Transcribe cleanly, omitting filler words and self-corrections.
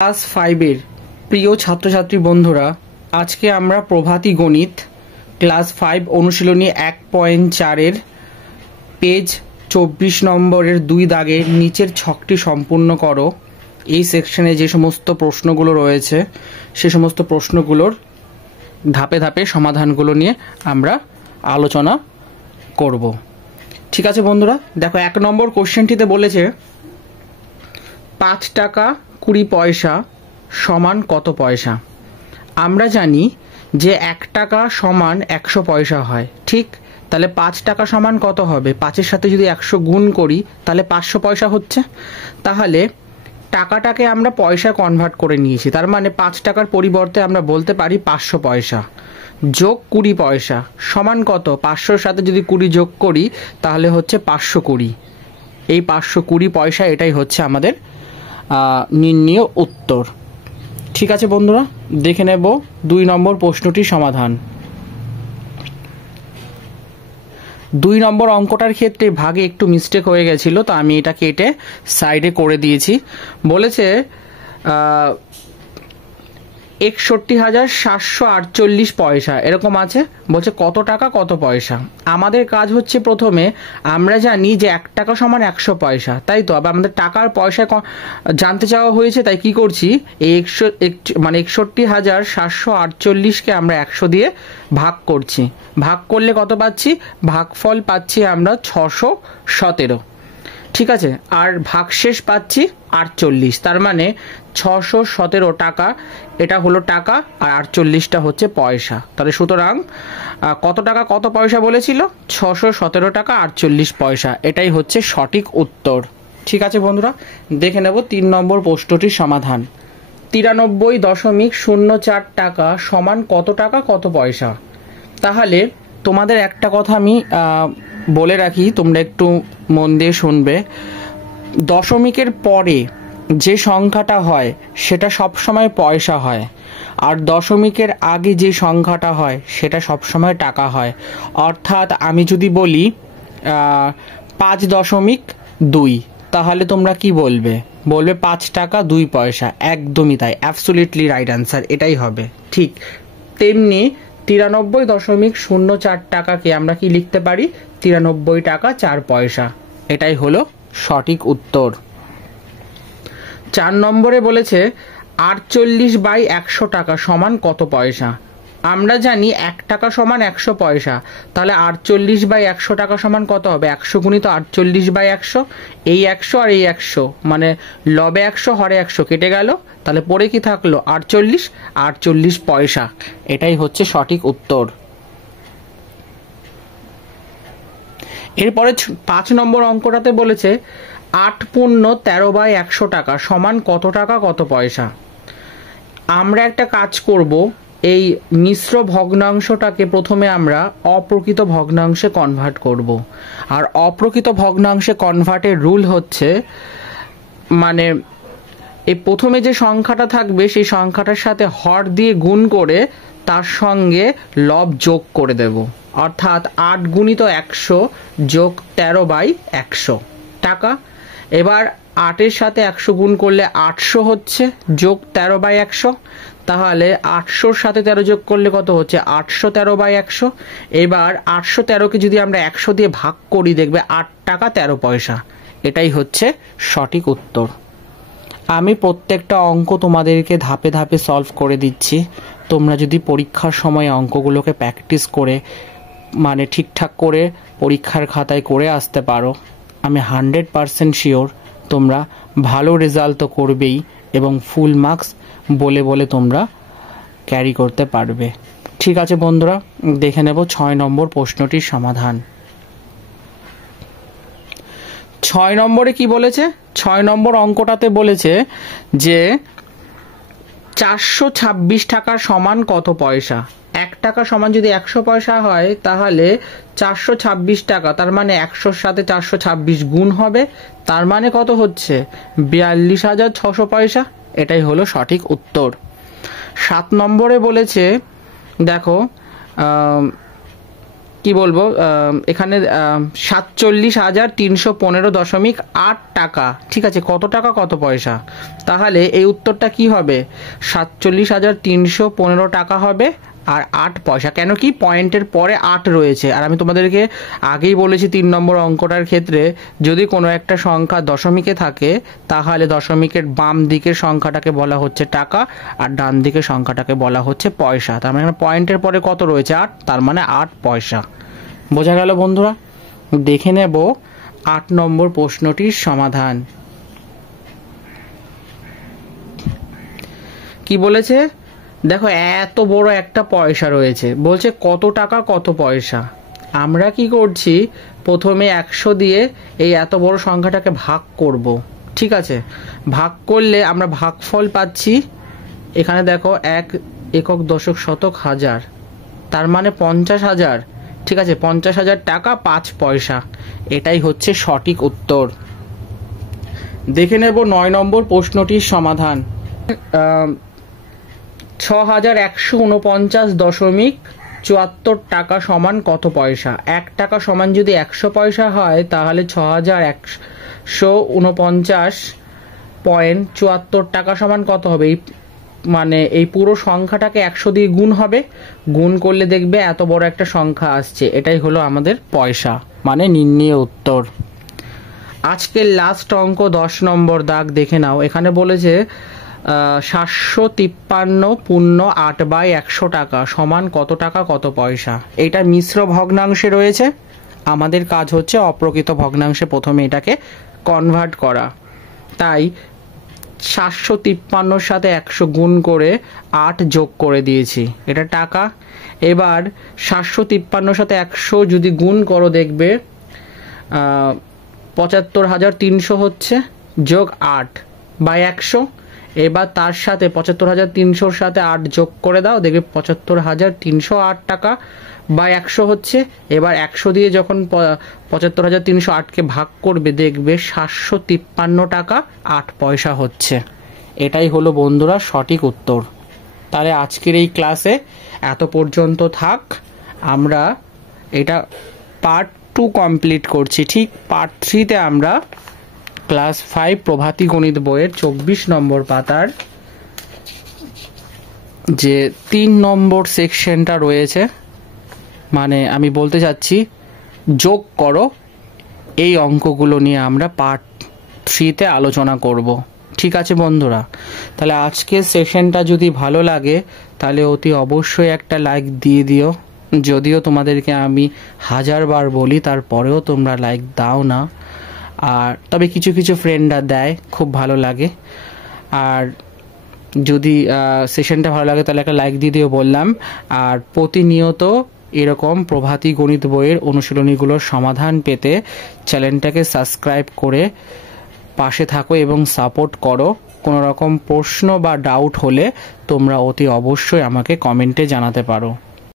Class 5-এর প্রিয় ছাত্রছাত্রী বন্ধুরা, আজকে আমরা প্রভাতী গণিত ক্লাস 5 অনুশীলনী 1.4-এর পেজ 24 নম্বরের 2 দাগের নিচের ছকটি সম্পূর্ণ করো এই সেকশনে যে সমস্ত প্রশ্নগুলো রয়েছে সে সমস্ত প্রশ্নগুলোর ধাপে ধাপে সমাধানগুলো নিয়ে আমরা আলোচনা করব। ঠিক আছে বন্ধুরা, দেখো 1 নম্বর কোশ্চেনটিতে বলেছে 5 টাকা 20 পয়সা সমান কত পয়সা। আমরা জানি যে 1 টাকা সমান 100 পয়সা হয়, ঠিক? তাহলে 5 টাকা সমান কত হবে? 5-এর সাথে যদি 100 গুণ করি তাহলে 500 পয়সা হচ্ছে। তাহলে টাকাটাকে আমরা পয়সা কনভার্ট করে নিয়েছি, তার মানে 5 টাকার পরিবর্তে আমরা বলতে পারি 500 পয়সা যোগ 20 পয়সা সমান কত? 500-র সাথে যদি 20 যোগ করি তাহলে হচ্ছে 520। এই 520 পয়সা এটাই হচ্ছে আমাদের নির্ণীয় উত্তর। ঠিক আছে বন্ধুরা, দেখে নেব 2 নম্বর প্রশ্নটির সমাধান। 2 নম্বর অঙ্কটার ক্ষেত্রে ভাগে একটু মিস্টেক হয়ে গেছিল, তো আমি এটা কেটে সাইডে করে দিয়েছি। বলেছে 61,748 পয়সা এরকম আছে, বলছে কত টাকা কত পয়সা। আমাদের কাজ হচ্ছে প্রথমে আমরা জানি যে 1 টাকা সমান 100 পয়সা, তাই তো? আবার আমাদের টাকার পয়সা জানতে চাওয়া হয়েছে, তাই কি করছি, এই 61,748কে আমরা 100 দিয়ে ভাগ করছি। ভাগ করলে কত পাচ্ছি? ভাগফল পাচ্ছি আমরা 617। ঠিক আছে, আর ভাগশেষ পাচ্ছি 48, তার মানে 617 টাকা এটা হলো টাকা আর 48টা হচ্ছে পয়সা। তাহলে সুতরাং কত টাকা কত পয়সা বলেছিল? 617 টাকা 48 পয়সা, এটাই হচ্ছে সঠিক উত্তর। ঠিক আছে বন্ধুরা, দেখে নেব 3 নম্বর প্রশ্নটির সমাধান। 93.04 টাকা সমান কত টাকা কত পয়সা। তাহলে তোমাদের একটা কথা আমি বলে রাখি, তোমরা একটু মন দিয়ে শুনবে। দশমিকের পরে যে সংখ্যাটা হয় সেটা সবসময় পয়সা হয়, আর দশমিকের আগে যে সংখ্যাটা হয় সেটা সবসময় টাকা হয়। অর্থাৎ আমি যদি বলি 5.2, তাহলে তোমরা কি বলবে? বলবে 5 টাকা 2 পয়সা। একদমই তাই, অ্যাবসলিউটলি রাইট অ্যান্সার এটাই হবে। ঠিক তেমনি 93.04 টাকাকে আমরা কি লিখতে পারি? 93 টাকা 4 পয়সা, এটাই হলো সঠিক উত্তর। 4 নম্বরে বলেছে 48/100 টাকা সমান কত পয়সা। আমরা জানি 1 টাকা সমান 100 পয়সা, তাহলে 48/100 টাকা সমান কত হবে? 100 গুণিত 48/100, এই 100 আর এই 100 মানে লবে 100 হরে 100 কেটে গেল, তাহলে পরে কি থাকলো? 48 পয়সা, এটাই হচ্ছে সঠিক উত্তর। এরপরে 5 নম্বর অঙ্কটাতে বলেছে 8 পূর্ণ 13/100 টাকা সমান কত টাকা কত পয়সা। আমরা একটা কাজ করব, এই মিশ্র ভগ্নাংশটাকে প্রথমে আমরা অপ্রকৃত ভগ্নাংশে কনভার্ট করব। আর অপ্রকৃত ভগ্নাংশে কনভার্টের রুল হচ্ছে, মানে এই প্রথমে যে সংখ্যাটা থাকবে সেই সংখ্যাটার সাথে হর দিয়ে গুণ করে তার সঙ্গে লব যোগ করে দেব। অর্থাৎ 8 গুণিত 100 যোগ 13/100 টাকা। এবার 8-এর সাথে 100 গুণ করলে 800 হচ্ছে, যোগ 13/100। তাহলে 800-র সাথে 13 যোগ করলে কত হচ্ছে? 813/100। এবার 813কে যদি আমরা 100 দিয়ে ভাগ করি দেখবে 8 টাকা 13 পয়সা, এটাই হচ্ছে সঠিক উত্তর। আমি প্রত্যেকটা অঙ্ক তোমাদেরকে ধাপে ধাপে সলভ করে দিচ্ছি। তোমরা যদি পরীক্ষার সময় অঙ্কগুলোকে প্র্যাকটিস করে মানে ঠিকঠাক করে পরীক্ষার খাতায় করে আসতে পারো, আমি 100% শিওর তোমরা ভালো রেজাল্ট তো করবেই এবং ফুল মার্কস বলে বলে তোমরা ক্যারি করতে পারবে। ঠিক আছে বন্ধুরা, দেখে নেব 6 নম্বর প্রশ্নটির সমাধান। 6 নম্বরে কি বলেছে? 6 নম্বর অঙ্কটাতে বলেছে যে 426 টাকা সমান কত পয়সা। 1 টাকা সমান যদি 100 পয়সা হয় তাহলে 426 টাকা, তার মানে 100-র সাথে 426 গুণ হবে, তার মানে কত হচ্ছে? 42,600 পয়সা, এটাই হলো সঠিক উত্তর। 7 নম্বরে বলেছে, দেখো কি বলবো, এখানে 47,315.8 টাকা, ঠিক আছে, কত টাকা কত পয়সা? তাহলে এই উত্তরটা কি হবে? 47,315 টাকা হবে আর 8 পয়সা। কেন কি পয়েন্টের পরে 8 রয়েছে। আর আমি তোমাদেরকে আগেই বলেছি 3 নম্বর অঙ্কটার ক্ষেত্রে যদি কোনো একটা সংখ্যা দশমিকে থাকে তাহলে দশমিকের বাম দিকের সংখ্যাটাকে বলা হচ্ছে টাকা আর ডান দিকের সংখ্যাটাকে বলা হচ্ছে পয়সা। তার মানে এখানে পয়েন্টের পরে কত রয়েছে? 8, তার মানে 8 পয়সা। বোঝা গেল বন্ধুরা? দেখে নেব 8 নম্বর প্রশ্নটির সমাধান। কি বলেছে দেখো, এত বড় একটা পয়সা রয়েছে, বলছে কত টাকা কত পয়সা। আমরা কি করছি, প্রথমে 100 দিয়ে এই এত বড় সংখ্যাটাকে ভাগ করব। ঠিক আছে, ভাগ করলে আমরা ভাগফল পাচ্ছি। এখানে দেখো 1 একক দশক শতক হাজার, তার মানে 50,000। ঠিক আছে, 50,000 টাকা 5 পয়সা। এটাই হচ্ছে সঠিক উত্তর। দেখে নেব 9 নম্বর প্রশ্নটির সমাধান। 6,149.74 টাকা সমান কত পয়সা? 1 টাকা সমান যদি 100 পয়সা হয় তাহলে 6,149.74 টাকা সমান কত হবে? মানে এই পুরো সংখ্যাটাকে 100 দিয়ে গুণ হবে, গুণ করলে দেখবে এত বড় একটা সংখ্যা আসছে। এটাই হলো আমাদের পয়সা, মানে নির্ণয় উত্তর। আজকের লাস্ট অঙ্ক 10 নম্বর দাগ দেখে নাও। এখানে বলেছে 753.8/100 টাকা সমান কত টাকা কত পয়সা। এটা মিশ্র ভগ্নাংশে রয়েছে, আমাদের কাজ হচ্ছে অপ্রকৃত ভগ্নাংশে প্রথমে এটাকে কনভার্ট করা। তাই 753 সাথে 100 গুণ করে 8 যোগ করে দিয়েছি, এটা টাকা। এবার 753 সাথে 100 যদি গুণ করো দেখবে 75,300 হচ্ছে, যোগ 8/100। এবার তার সাথে 75,300 সাথে 8 যোগ করে দাও, দেখবে 75,308 টাকা বা 100 হচ্ছে। এবার 100 দিয়ে যখন 75,308কে ভাগ করবে দেখবে 753 টাকা 8 পয়সা হচ্ছে। এটাই হলো বন্ধুরা সঠিক উত্তর। তাহলে আজকের এই ক্লাসে এত পর্যন্ত থাক। আমরা এটা পার্ট 2 কমপ্লিট করছি। ঠিক পার্ট 3তে আমরা ক্লাস 5 প্রভাতী গণিত বইয়ের 24 নম্বর পাতার যে 3 নম্বর সেকশনটা রয়েছে, মানে আমি বলতে চাচ্ছি যোগ করো, এই অঙ্কগুলো নিয়ে আমরা পার্ট 3তে আলোচনা করব। ঠিক আছে বন্ধুরা? তাহলে আজকের সেশনটা যদি ভালো লাগে তাহলে অতি অবশ্যই একটা লাইক দিয়ে দিও। যদিও তোমাদেরকে আমি 1000 বার বলি তারপরেও তোমরা লাইক দাও না, আর তবে কিছু কিছু ফ্রেন্ডরা দেয়, খুব ভালো লাগে। আর যদি সেশনটা ভালো লাগে তাহলে একটা লাইক দিয়ে দিও বললাম। আর প্রতিনিয়ত এরকম প্রভাতী গণিত বইয়ের অনুশীলনীগুলোর সমাধান পেতে চ্যানেলটাকে সাবস্ক্রাইব করে পাশে থাকো এবং সাপোর্ট করো। কোনো রকম প্রশ্ন বা ডাউট হলে তোমরা অতি অবশ্যই আমাকে কমেন্টে জানাতে পারো।